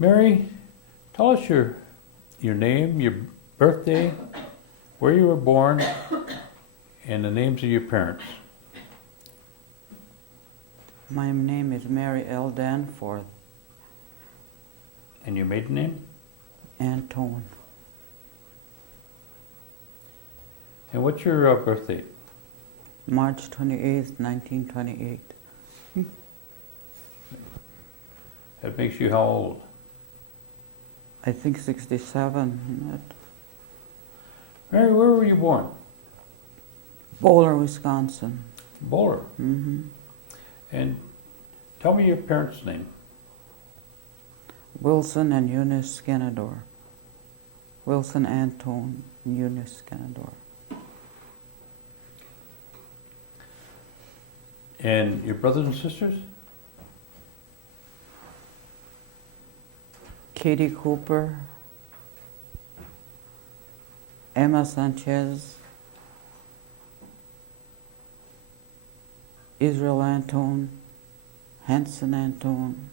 Mary, tell us your name, your birthday, where you were born, and the names of your parents. My name is Mary Danforth. And your maiden name? Antone. And what's your birthday? March 28th, 1928. That makes you how old? I think 67. Mary, where were you born? Bowler, Wisconsin. Bowler. Mm-hmm. And tell me your parents' name. Wilson and Eunice Skenador. Wilson Antone and Eunice Skenador. And your brothers and sisters? Katie Cooper, Emma Sanchez, Israel Antone, Hanson Antone,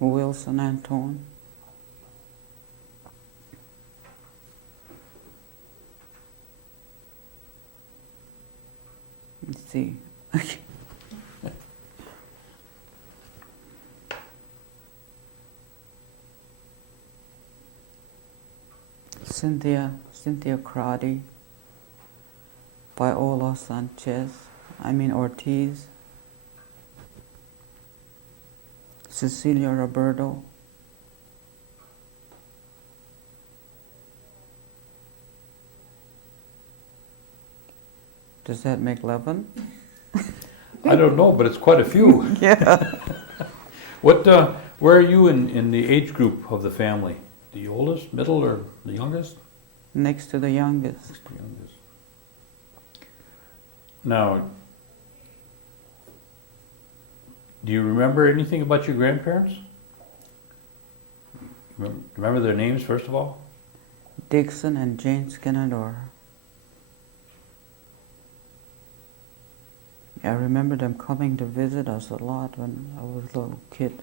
Wilson Antone. Let's see. Cynthia Crotty, Viola Ortiz, Cecilia Roberto, does that make 11? I don't know, but it's quite a few. Yeah. Where are you in the age group of the family? The oldest, middle, or the youngest? Next to the youngest. The youngest. Now, do you remember anything about your grandparents? Remember their names, first of all? Dixon and Jane Skenador. I remember them coming to visit us a lot when I was a little kid.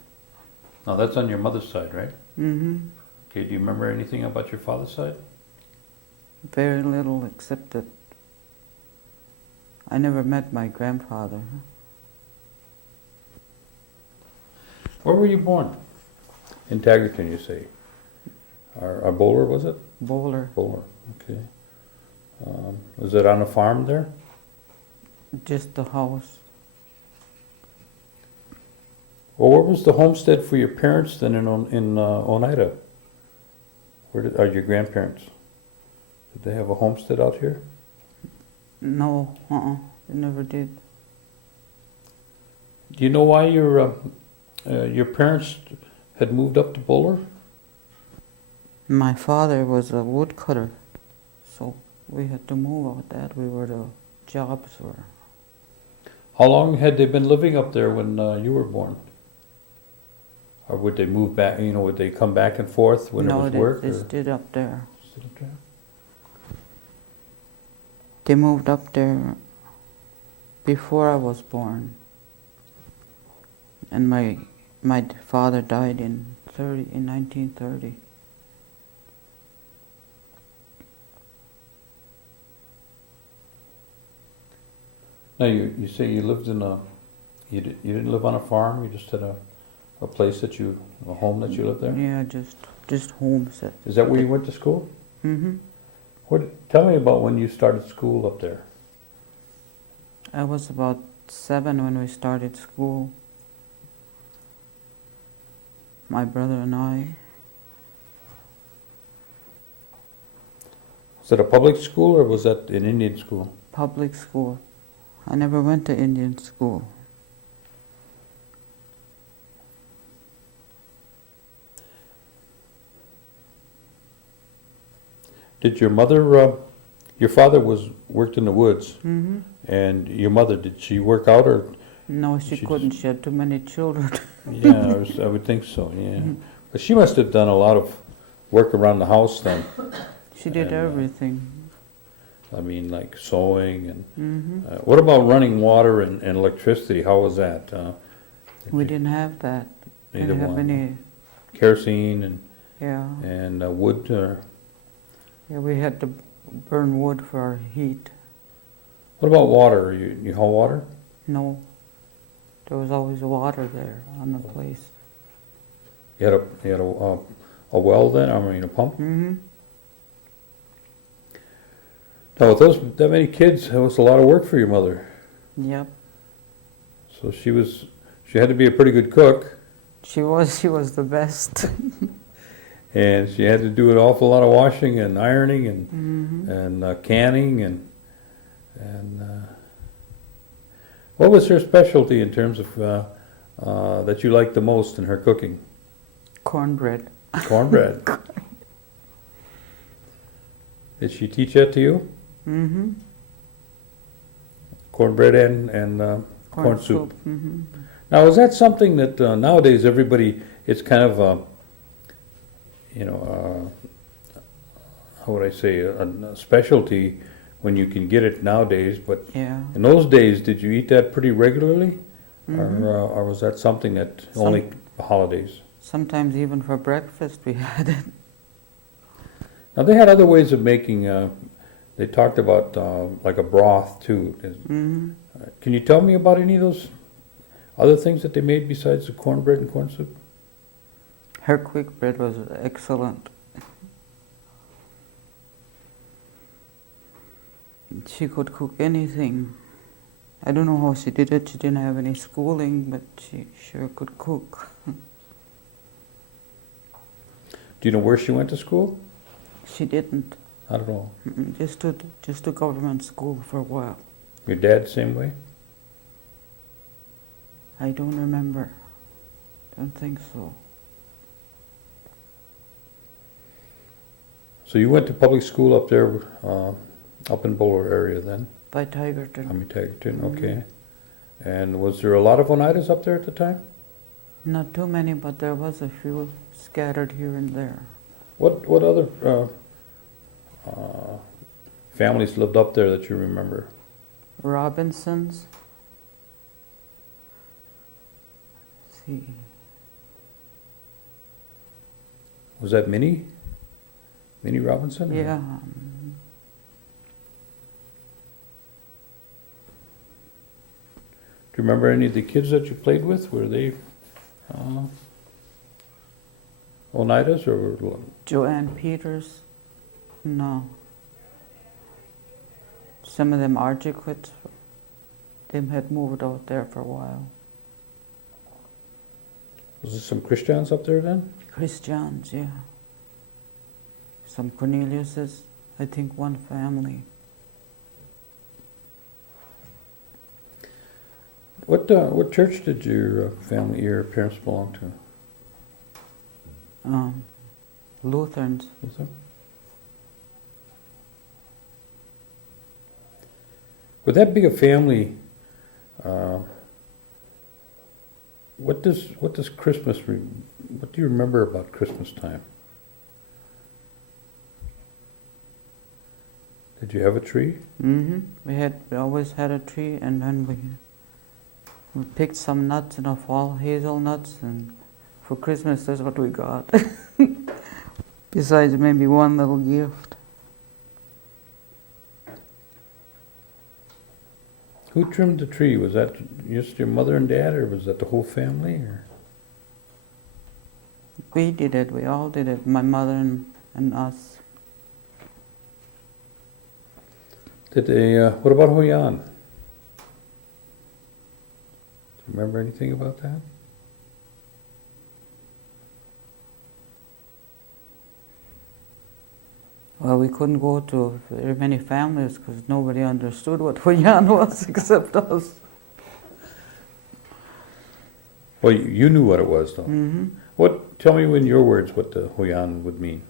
Now, that's on your mother's side, right? Mm-hmm. Okay, do you remember anything about your father's side? Very little, except that I never met my grandfather. Where were you born? In Taggerton, you say? Our Bowler, was it? Bowler. Bowler, okay. Was it on a farm there? Just the house. Well, where was the homestead for your parents then in Oneida? Where are your grandparents? Did they have a homestead out here? No, they never did. Do you know why your parents had moved up to Bowler? My father was a woodcutter, so we had to move out that. We were the jobs were. How long had they been living up there when you were born? Or would they move back, would they come back and forth when it was work? No, they stayed up there. Stayed up there? They moved up there before I was born. And my father died in 1930. Now, you say you lived in you didn't live on a farm, you just had a place a home that you lived there? Yeah, just homestead. Is that where you went to school? Mm-hmm. Tell me about when you started school up there. I was about 7 when we started school. My brother and I. Was that a public school or was that an Indian school? Public school. I never went to Indian school. Did your mother, your father worked in the woods, Mm-hmm. and your mother, did she work out or? No, she couldn't. She had too many children. Yeah, I would think so, yeah. But she must have done a lot of work around the house then. She did And, everything. I mean, like sewing and, Mm-hmm. what about running water and electricity? How was that? We didn't have that. Neither Didn't have one. any. Kerosene Yeah. and wood. Yeah, we had to burn wood for our heat. What about water? You haul water? No, there was always water there on the place. You had a well then? I mean, a pump? Mm-hmm. Now, with that many kids, it was a lot of work for your mother. Yep. So she had to be a pretty good cook, She was the best. and she had to do an awful lot of washing and ironing and Mm-hmm. and canning and what was her specialty in terms of that you liked the most in her cooking? Cornbread. Cornbread. Did she teach that to you? Mm-hmm. Cornbread and corn soup. Mm-hmm. Now, is that something that nowadays everybody, it's kind of, how would I say, a specialty when you can get it nowadays, but Yeah. in those days, did you eat that pretty regularly? Mm-hmm. Or was that something that only the holidays? Sometimes even for breakfast we had it. Now, they had other ways of making, they talked about like a broth too. Mm-hmm. Can you tell me about any of those other things that they made besides the cornbread and corn soup? Her quick bread was excellent. She could cook anything. I don't know how she did it. She didn't have any schooling, but she sure could cook. Do you know where she went to school? She didn't. I don't know. Mm-mm, just to government school for a while. Your dad same way? I don't remember. Don't think so. So you went to public school up there, up in Bowler area then? By Tigerton. I mean, Tagerton, Mhm. okay. And was there a lot of Oneidas up there at the time? Not too many, but there was a few scattered here and there. What other families lived up there that you remember? Robinsons. Let's see. Was that Minnie? Minnie Robinson? or- Yeah. Do you remember any of the kids that you played with? Were they Oneidas or were Joanne Peters. No. Some of them Arjiquits. Them had moved out there for a while. was there some Christians up there then? Christians, yeah. Some Corneliuses. I think one family. What church did your parents belong to? Lutherans. Was there? With that big a family, what does Christmas? What do you remember about Christmas time? Did you have a tree? Mm-hmm. We always had a tree, and then we picked some nuts in the fall, hazelnuts, and for Christmas that's what we got. Besides maybe one little gift. Who trimmed the tree? Was that just your mother and dad, or was that the whole family? Or We did it. We all did it. My mother and us. did they? What about Hoyan? Do you remember anything about that? Well, we couldn't go to very many families because nobody understood what Hoyan was except us. Well, you knew what it was, though. Mm-hmm. Tell me in your words what the Hoyan would mean.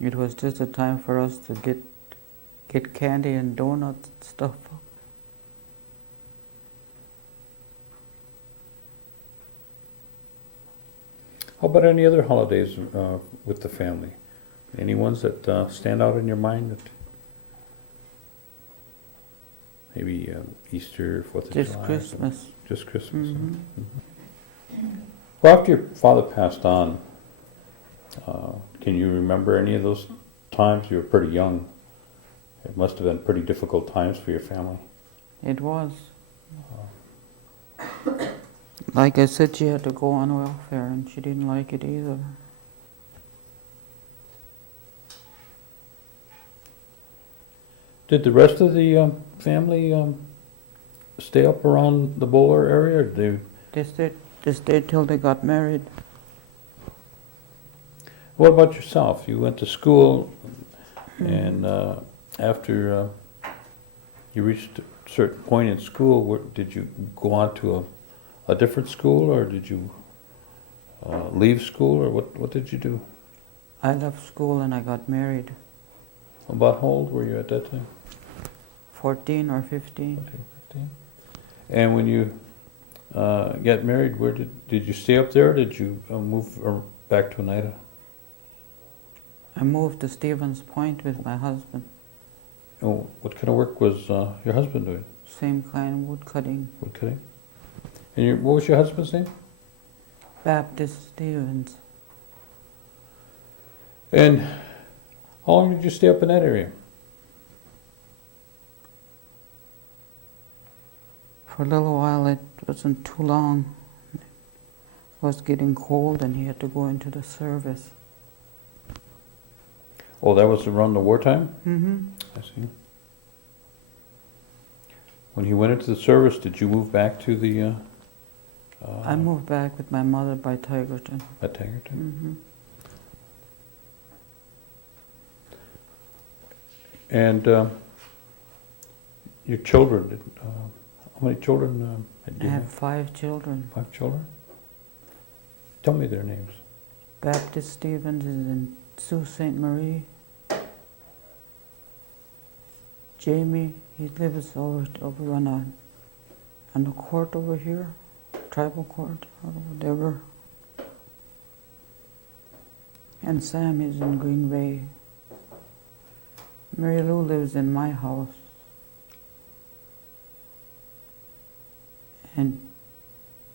It was just a time for us to get candy and donuts and stuff. How about any other holidays with the family? Any ones that stand out in your mind? Maybe Easter, 4th of Just July? Christmas. Just Christmas. Huh? Mhm. Mhm. Well, after your father passed on, can you remember any of those times? You were pretty young. It must have been pretty difficult times for your family. It was. Like I said, she had to go on welfare, and she didn't like it either. Did the rest of the family stay up around the Bowler area? Or They stayed till they got married. What about yourself? You went to school, and after you reached a certain point in school, did you go on to a different school, or did you leave school, or what did you do? I left school and I got married. About how old were you at that time? 14 or 15. 14, 15. And when you got married, where did you stay up there, or did you move back to Oneida? I moved to Stevens Point with my husband. Oh, what kind of work was your husband doing? Same kind, wood cutting. Wood cutting. And what was your husband's name? Baptist Stevens. And how long did you stay up in that area? For a little while, it wasn't too long. It was getting cold and he had to go into the service. Oh, that was around the wartime? Mm-hmm. I see. When he went into the service, did you move back to the... I moved back with my mother by Tigerton. At Tangerton? Mm-hmm. And your children, how many children did I you have 5 children. 5 children? Tell me their names. Baptist Stevens is in Sault Ste. Marie. Jamie, he lives over on the court over here, tribal court or whatever. And Sam is in Green Bay. Mary Lou lives in my house. And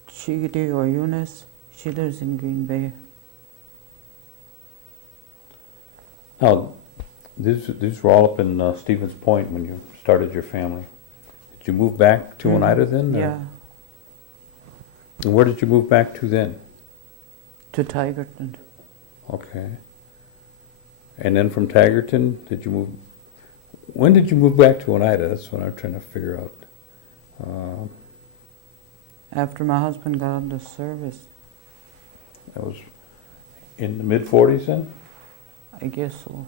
Chigidi or Eunice, she lives in Green Bay. Now, these were all up in Stevens Point when you started your family. Did you move back to Oneida then? Or? Yeah, And where did you move back to then? to Tigerton. Okay. And then from Tigerton, when did you move back to Oneida? That's what I'm trying to figure out. After my husband got out of the service, That was in the mid-40s then? I guess so.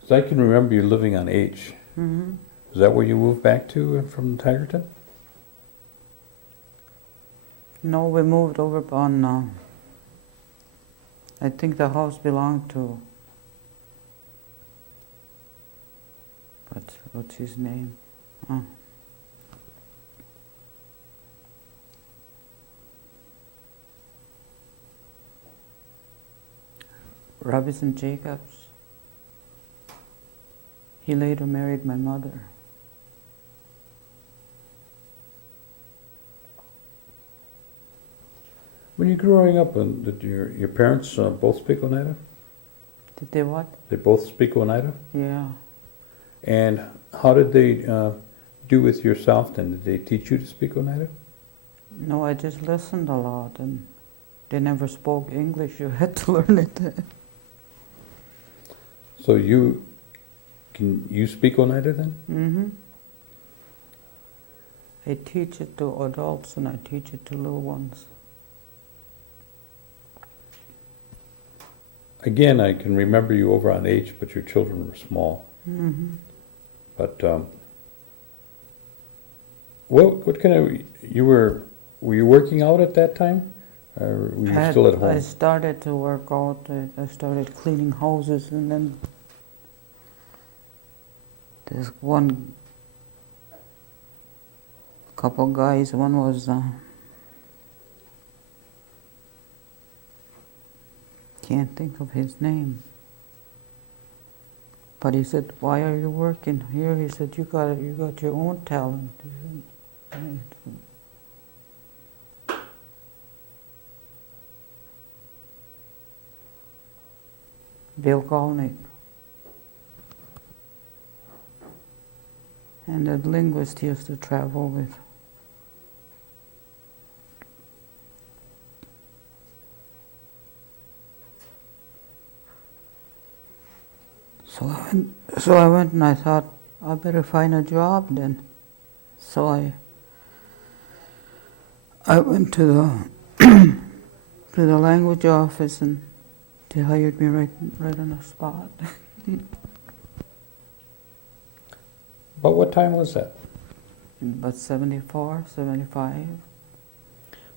Because I can remember you living on H. Mm-hmm. Is that where you moved back to from Tigerton? No, we moved over on, I think the house belonged to, what's his name? Robinson Jacobs. He later married my mother. When you were growing up, did your parents both speak Oneida? Did they what? They both speak Oneida? Yeah. And how did they do with yourself then? Did they teach you to speak Oneida? No, I just listened a lot, and they never spoke English. You had to learn it. So can you speak Oneida then? Mm-hmm. I teach it to adults and I teach it to little ones. Again, I can remember you over on H, but your children were small. Mm-hmm. But what kind of were you working out at that time, or were you still at home? I started to work out. I started cleaning houses, and then there's couple guys. One was can't think of his name. But he said, why are you working here? He said, you got your own talent. He said, Bill Kalnick. And that linguist he used to travel with. So I went and I thought, I better find a job then. So I went to the to the language office and they hired me right on the spot. But what time was that? About 74, 75.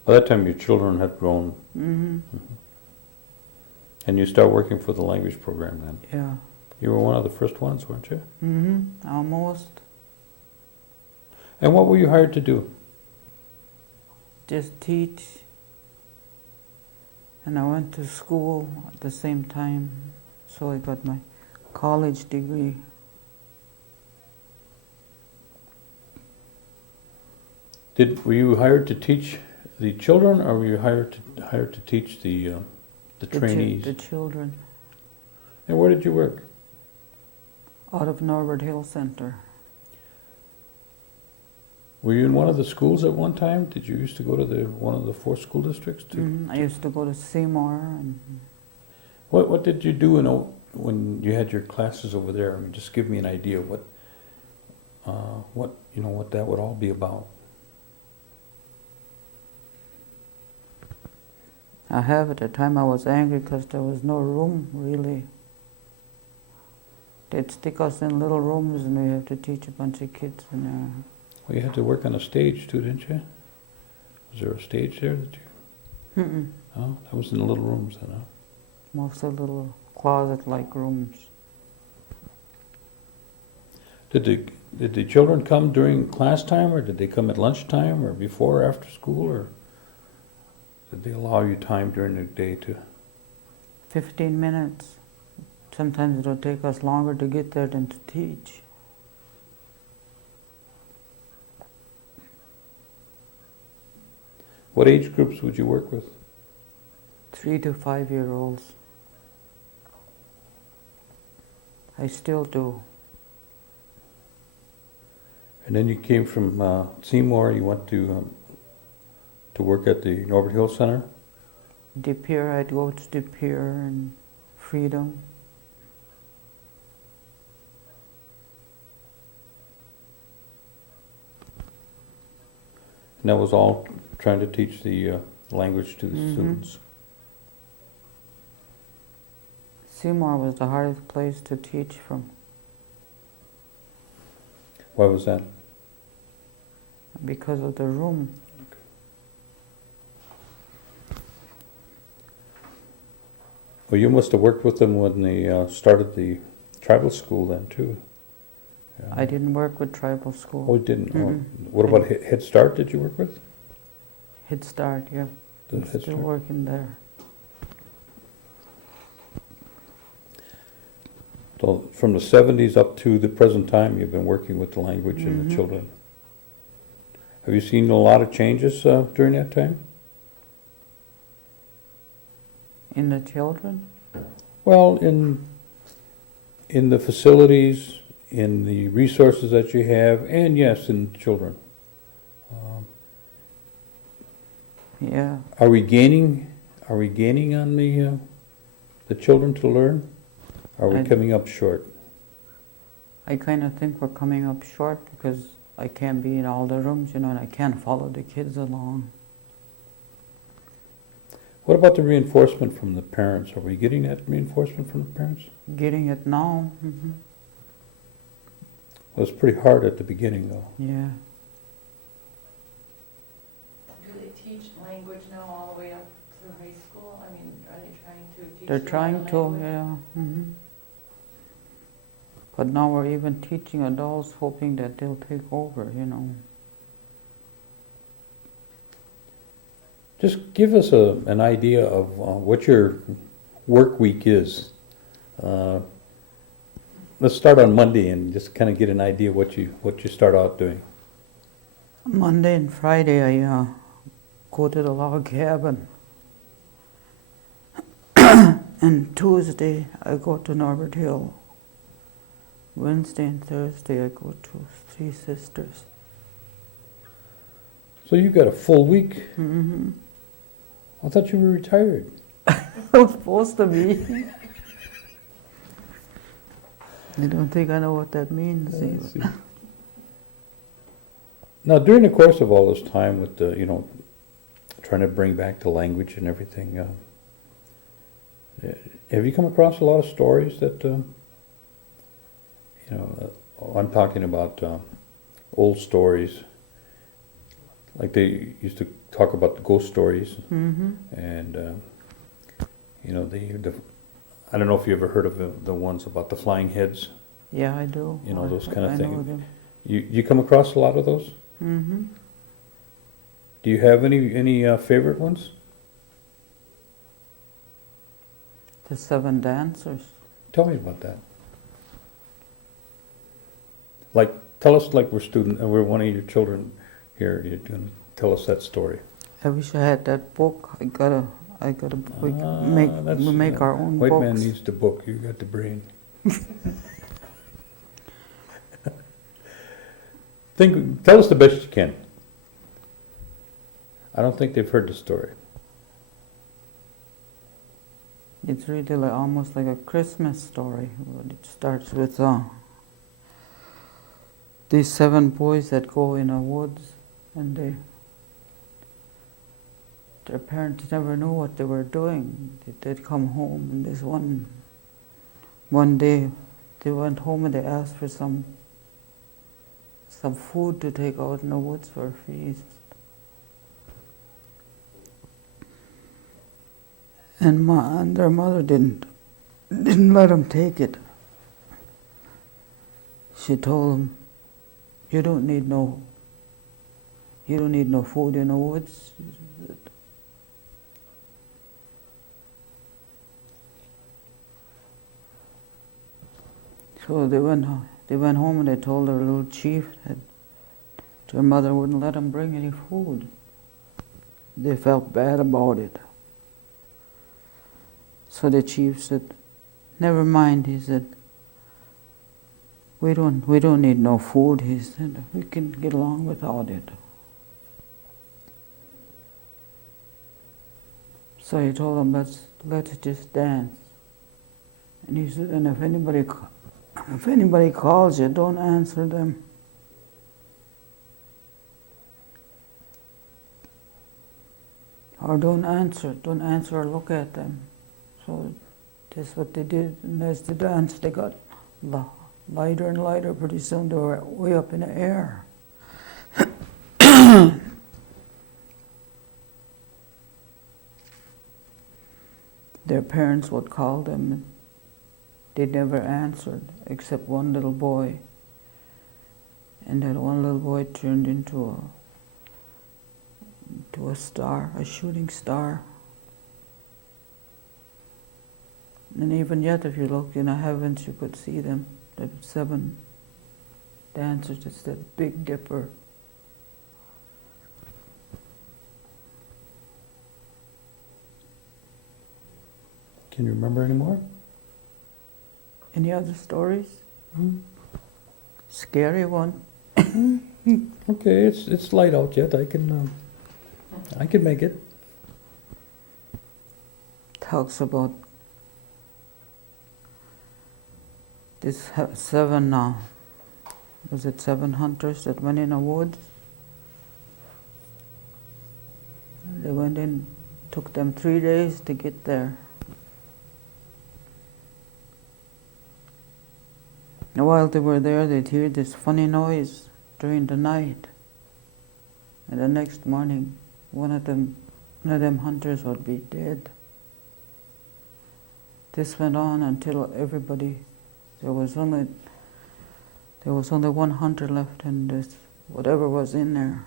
By that time your children had grown. Mm-hmm. And you start working for the language program then. Yeah. You were one of the first ones, weren't you? Mm-hmm. Almost. And what were you hired to do? Just teach. And I went to school at the same time, so I got my college degree. Were you hired to teach the children, or were you hired to teach the trainees? The children. And where did you work? Out of Norbert Hill Center. Were you in one of the schools at one time? Did you used to go to one of the 4 school districts too? Mm-hmm. I used to go to Seymour. And What did you do when you had your classes over there? I mean, just give me an idea of what that would all be about. I have at the time I was angry because there was no room really. They'd stick us in little rooms and we have to teach a bunch of kids in there. Well, you had to work on a stage too, didn't you? Was there a stage there that you? Mm-mm. Oh, that was in the little rooms then, huh? Mostly little closet-like rooms. Did the children come during class time, or did they come at lunchtime, or before or after school, or did they allow you time during the day to? 15 minutes. Sometimes it'll take us longer to get there than to teach. What age groups would you work with? 3 to 5-year-olds. I still do. And then you came from Seymour. You went to work at the Norbert Hill Center. De Pere, I'd go to De Pere and Freedom. And that was all trying to teach the language to the students. Seymour was the hardest place to teach from Why was that? because of the room. Well, you must have worked with them when they started the tribal school then too. Yeah. I didn't work with tribal school. Oh, you didn't? Mm-mm. Oh. What about Head Start? Did you work with? Head Start, yeah. The I'm Head still Start? working there. So from the 70s up to the present time, you've been working with the language and the children. Have you seen a lot of changes during that time? In the children? Well, in the facilities, in the resources that you have, and yes, in children. Yeah. Are we gaining on the children to learn? Are we coming up short? I kind of think we're coming up short because I can't be in all the rooms, and I can't follow the kids along. What about the reinforcement from the parents? Are we getting that reinforcement from the parents? Getting it now. Mm-hmm. It was pretty hard at the beginning, though. Yeah. Do they teach language now all the way up through high school? I mean, are they trying to teach They're them trying the to, language? yeah. Mm-hmm. But now we're even teaching adults, hoping that they'll take over, Just give us an idea of what your work week is. let's start on Monday and just kind of get an idea what you start out doing. Monday and Friday I go to the log cabin. And Tuesday I go to Norbert Hill. Wednesday and Thursday I go to Three Sisters. So you got a full week? Mm-hmm. I thought you were retired. I was supposed to be. I don't think I know what that means. Let's see. Now, during the course of all this time with the, trying to bring back the language and everything, have you come across a lot of stories that, I'm talking about old stories, like they used to talk about the ghost stories, Mm-hmm. and, I don't know if you ever heard of the ones about the flying heads, Yeah, I do. those kind of I know things. them. You come across a lot of those? Mm-hmm. Do you have any favorite ones? The Seven Dancers. Tell me about that. Like, tell us like we're one of your children here. You're going to tell us that story. I wish I had that book. I gotta. We That's- make our own White books. man needs the book. You got the brain. Tell us the best you can. I don't think they've heard the story. It's really almost like a Christmas story. It starts with these 7 boys that go in the woods, and their parents never knew what they were doing. They'd come home, and this one day they went home and they asked for some food to take out in the woods for a feast. And their mother didn't let them take it. She told them, "You don't need no food in the woods." So they went home and they told their little chief that their mother wouldn't let them bring any food. They felt bad about it. So the chief said, "Never mind," he said. We don't need no food," he said. "We can get along without it." So he told them, let's just dance. And he said, "And if anybody calls you, don't answer them." Or don't answer or look at them. So that's what they did, and as they danced, they got lighter and lighter. Pretty soon they were way up in the air. Their parents would call them, and they never answered, except one little boy. And that one little boy turned into a star, a shooting star. And even yet, if you look in the heavens, you could see them, the 7 dancers. It's that Big Dipper. Can you remember any more? Any other stories? Scary one. Okay, it's light out yet. I can make it. Talks about this 7, was it 7 hunters that went in the woods? They went in, took them 3 days to get there. And while they were there, they'd hear this funny noise during the night. And the next morning, one of them hunters would be dead. This went on until everybody, there was only one hunter left, and this whatever was in there.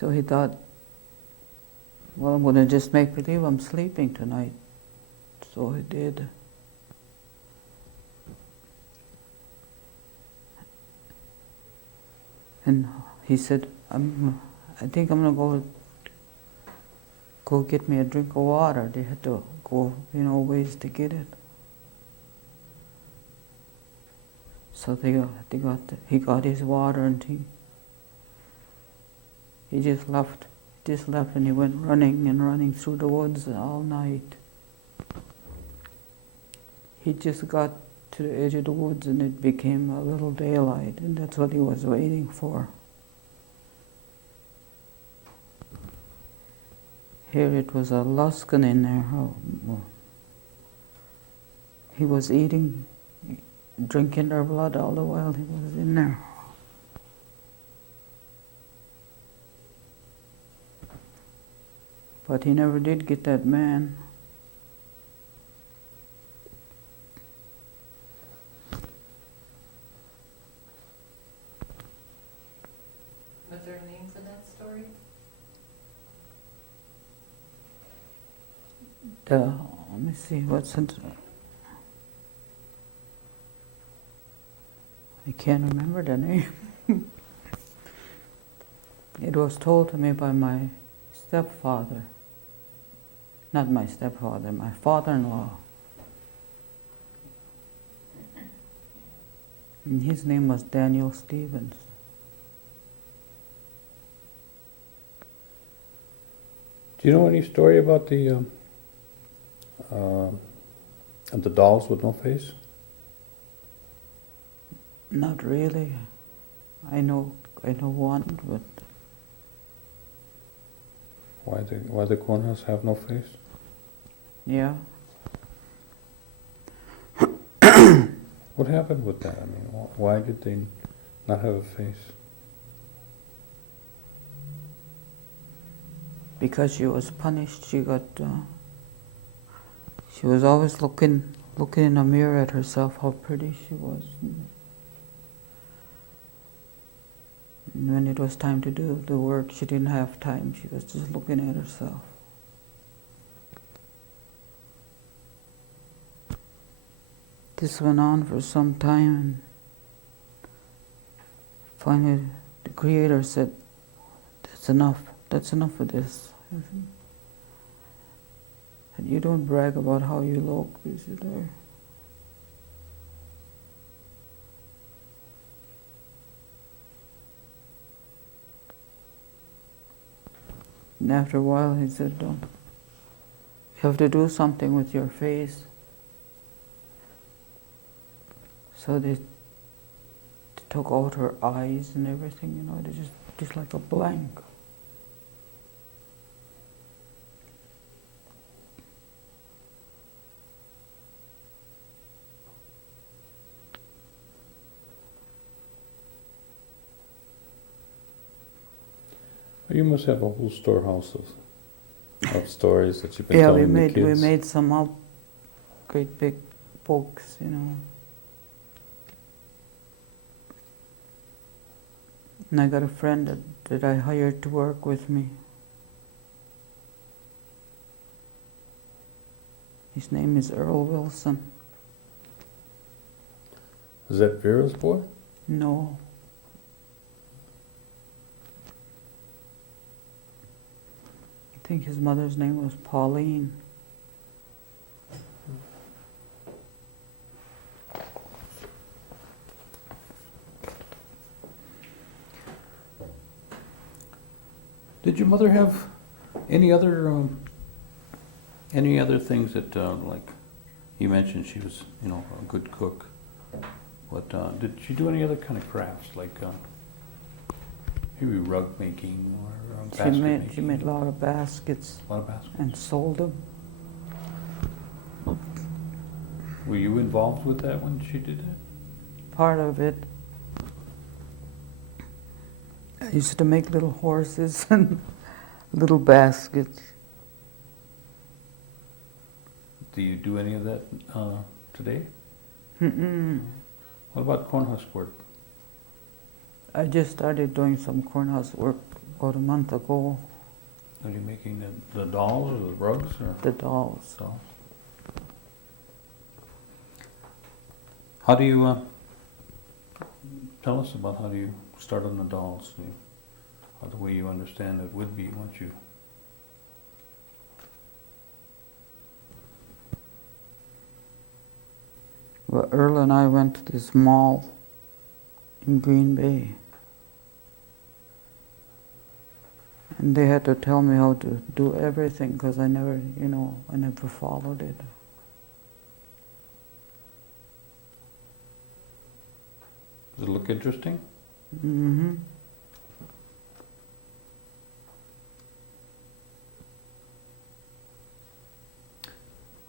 So he thought, well, I'm going to just make believe I'm sleeping tonight. So I did. And he said, I think I'm going to go get me a drink of water. They had to go, ways to get it. So he got his water and he just left. Just left and he went running and running through the woods all night. He just got to the edge of the woods and it became a little daylight, and that's what he was waiting for. Here it was a Luskin in there. He was eating, drinking their blood all the while he was in there. But he never did get that man. Was there a name for that story? Let me see, what's it? I can't remember the name. It was told to me by my stepfather. Not my stepfather, my father-in-law. And his name was Daniel Stevens. Do you know any story about the dolls with no face? Not really. I know one, but Why the corners have no face? yeah. What happened with that? I mean, why did they not have a face? Because she was punished, she was always looking in a mirror at herself, how pretty she was. And when it was time to do the work, she didn't have time. She was just looking at herself. This went on for some time, and finally the Creator said, that's enough of this. And you don't brag about how you look, he said there. And after a while he said, you have to do something with your face. So they took out her eyes and everything, they just like a blank. Well, you must have a whole storehouse of stories that you've been Yeah, telling the kids. we made some up, great big books, And I got a friend that I hired to work with me. His name is Earl Wilson. Is that Vera's boy? No. I think his mother's name was Pauline. Did your mother have any other things that like you mentioned she was a good cook, but did she do any other kind of crafts like maybe rug making or basket making? She made a lot of baskets. A lot of baskets. And sold them. Were you involved with that when she did that? Part of it. I used to make little horses and little baskets. Do you do any of that today? Mm-mm. What about cornhusk work? I just started doing some cornhouse work about a month ago. Are you making the dolls or the rugs or the dolls. dolls? How do you, tell us about how do you start on the dolls? Or the way you understand it would be once you... Well, Earl and I went to this mall in Green Bay. And they had to tell me how to do everything because I never, I never followed it. Does it look interesting? Mm-hmm.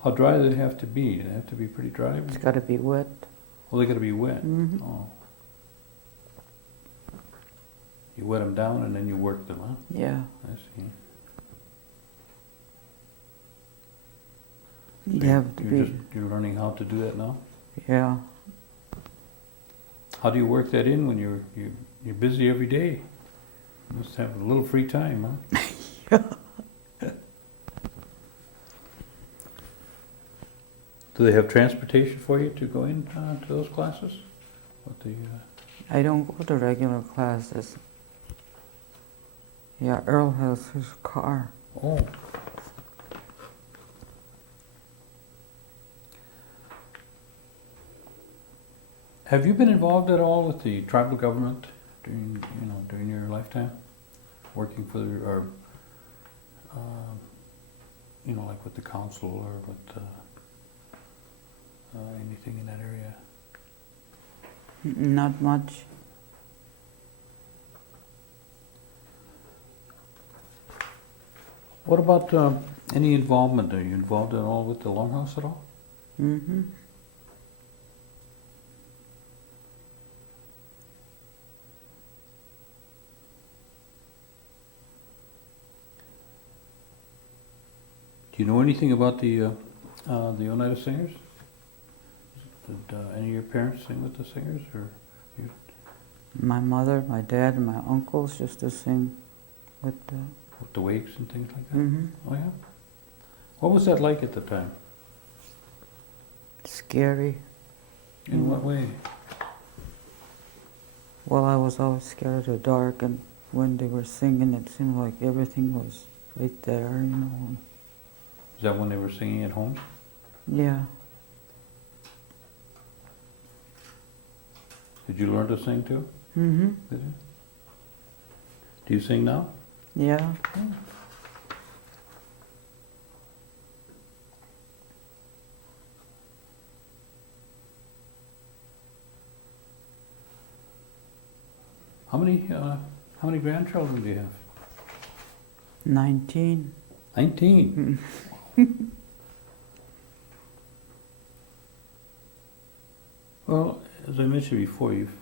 How dry do they have to be? Do they have to be pretty dry? It's got to be wet. Well, they got to be wet. Mhm. Oh. You wet them down and then you work them, huh? Yeah. I see. You have to be. You're learning how to do that now? Yeah. How do you work that in when you're busy every day? You must have a little free time, huh? Do they have transportation for you to go in to those classes? What the, I don't go to regular classes. Yeah, Earl has his car. Oh. Have you been involved at all with the tribal government during your lifetime? Working for or like with the council or with anything in that area? Not much. What about any involvement? Are you involved at all with the Longhouse at all? Mm-hmm. Do you know anything about the Oneida Singers? Did any of your parents sing with the singers, or you? My mother, my dad, and my uncles used to sing with the... With the wakes and things like that? Mm-hmm. Oh yeah? What was that like at the time? Scary. In what way? Well, I was always scared of the dark, and when they were singing, it seemed like everything was right there, Is that when they were singing at home? Yeah. Did you learn to sing too? Mm-hmm. Did you? Do you sing now? Yeah. How many grandchildren do you have? 19. 19. Well, as I mentioned before, you've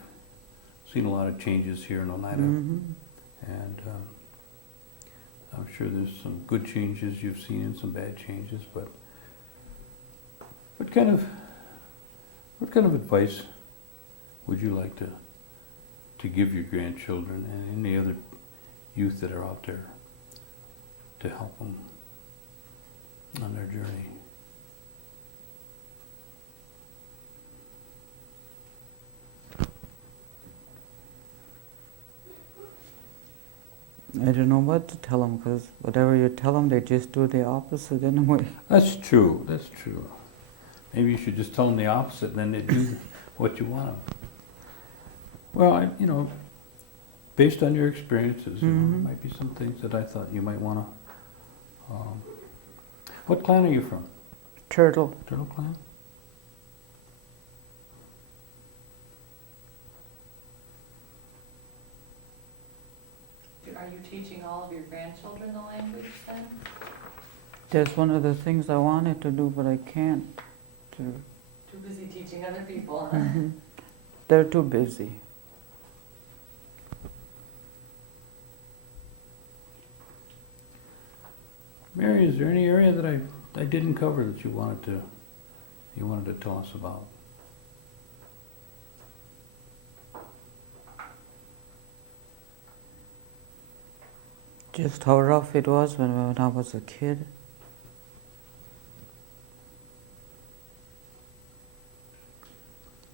seen a lot of changes here in Oneida, Mm-hmm. and I'm sure there's some good changes you've seen and some bad changes. But what kind of advice would you like to give your grandchildren and any other youth that are out there to help them on their journey? I don't know what to tell them, because whatever you tell them, they just do the opposite anyway. That's true. That's true. Maybe you should just tell them the opposite, and then they do what you want them. Well, based on your experiences, there Mhm. might be some things that I thought you might want to. What clan are you from? Turtle. Turtle clan? Are you teaching all of your grandchildren the language then? That's one of the things I wanted to do, but I can't. Too busy teaching other people, huh? Mhm. They're too busy. Mary, is there any area that I didn't cover that you wanted to tell us about? Just how rough it was when I was a kid.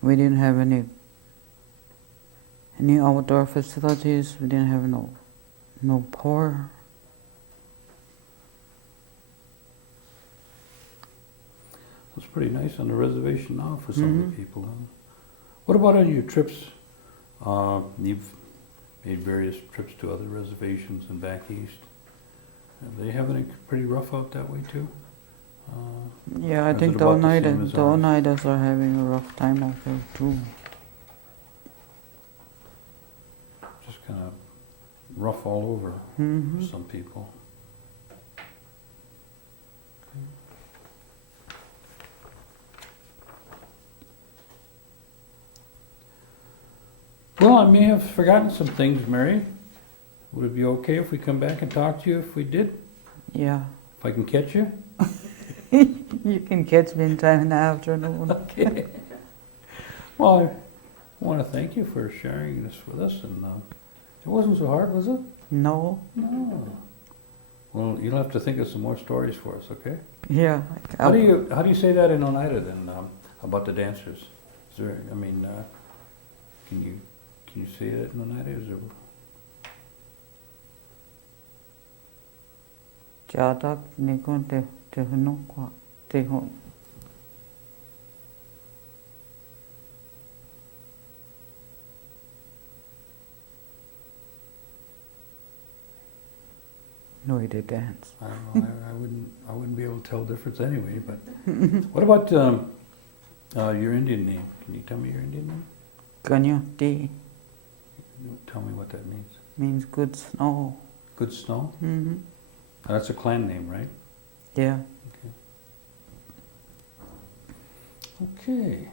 We didn't have any outdoor facilities. We didn't have no power. It's pretty nice on the reservation now for some of the people. Huh? What about on your trips? You've made various trips to other reservations and back east. Are they having it pretty rough out that way too? Yeah, I Is think it the about the same as the ours? Oneidas are having a rough time out there too. Just kind of rough all over Mm-hmm. for some people. Well, I may have forgotten some things, Mary. Would it be okay if we come back and talk to you if we did? Yeah. If I can catch you? You can catch me in time in the afternoon. Okay. Well, I want to thank you for sharing this with us, and it wasn't so hard, was it? No. No. Well, you'll have to think of some more stories for us, okay? Yeah. How do you say that in Oneida then, about the dancers? Is there, I mean, can you say it in Oneida? Is there? Chatak nikon te hunukwa te hun. No, he did dance. I don't know. I wouldn't be able to tell the difference anyway. But what about your Indian name? Can you tell me your Indian name? Kanyo ti Tell me what that means. means good snow. Good Snow. Mm-hmm. That's a clan name, right? Yeah. Okay.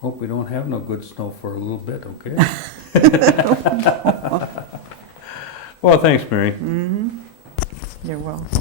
Hope we don't have no good snow for a little bit, okay? Well, thanks, Mary. Mm-hmm. You're welcome.